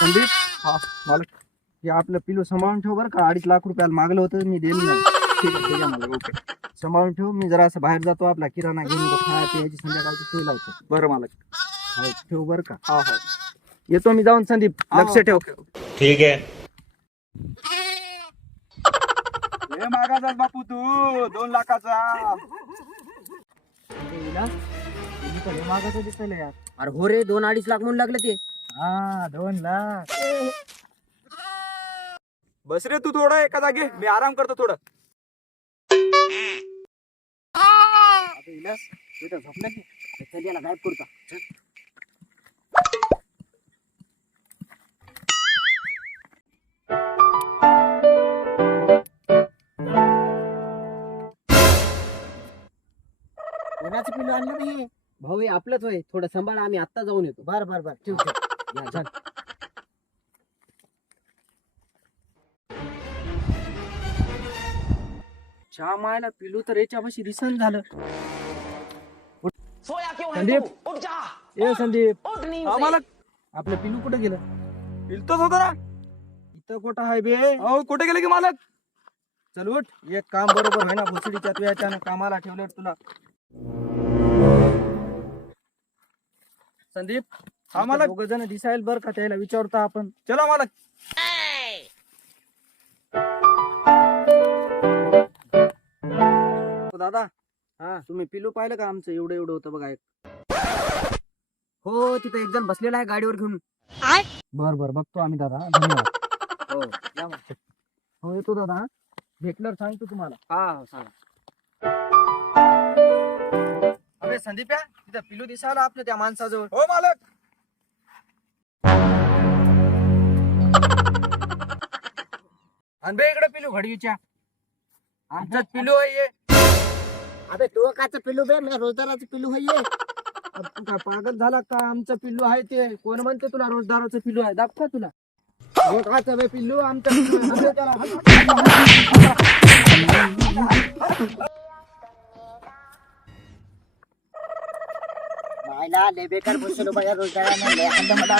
संदीप. हा मालक. हे आपलं पिलू सांभाळून ठेव बरं का. 2.5 लाख रुपयाला मागलं होतं मी देईल नाही. ठीक आहे मालक. ओके. सांभाळून ठेव. मी जरा असं बाहेर जातो आपला किराणा घेऊन येतो. खाया पियाची संध्याकाळची सोय लावतो. बरं मालक. हो, ठेव बरं का. हा हा. येतो मी जाऊन संदीप. लक्ष ठेव. ठीक है. लय मागाचा बापू तू 2 लाखाचा. मागाचं दिसलं यार. अरे हो रे 2-2.5 लाख म्हणून लागले ते. हा 2 लाख. बस रे तू थोडं एका जागी. मी आराम करतो थोडं. झोपलं की चल याला गायब करता. कोणाचं पिल्लू आणलं नाही भाऊ? हे आपलंच होय. थोडं सांभाळा, आम्ही आत्ता जाऊन येतो. बर ठीक आहे. या, चल. चहा मायला पिलू तर याच्यापाशी रिसन झालं. संदीप. ए संदीप. हा मालक. आपलं पिलू कुठे गेलं? इथंच होतं ना. इथं कुठं आहे बे? अहो कुठे गेले की मालक? चल उठ. एक काम बरोबर आहे ना भुसडीच्या तुझ्याच्यानं कामाला ठेवलं तुला. संदीप. हा मालक. 2 जण दिसायला बरं का. त्याला विचारता आपण. चला मालक. दादा. हा. तुम्ही पिलू पाहिलं का आमचं? एवढं होतं बघा. हो तिथं एक जण बसलेला आहे गाडीवर घेऊन. बर बघतो आम्ही दादा. धन्यवाद. हो या मग. हो येतो दादा. भेटल्यावर सांगतो तुम्हाला. हा हो सांगा. अबे संदीप या तिथं पिलू दिसायला आपल्या त्या माणसाजवळ. हो मालक. आणि बे इकडे पिलू घडीच्या. आमचाच पिलू आहे. अबे तू काच पिल्लू बे? मी रोजदाराचं पिल्लू आहे. अब तू काय पागल झाला का? आमचं पिल्लू आहे ते. कोण म्हणते तुला रोजदाराचं पिल्लू आहे? दाखवा तुला. हे काचं बे पिल्लू? आमचं पिल्लू आहे. हाणले त्याला. लय बेकार बसलो बघा रोजदारानं. लय हल्ला मला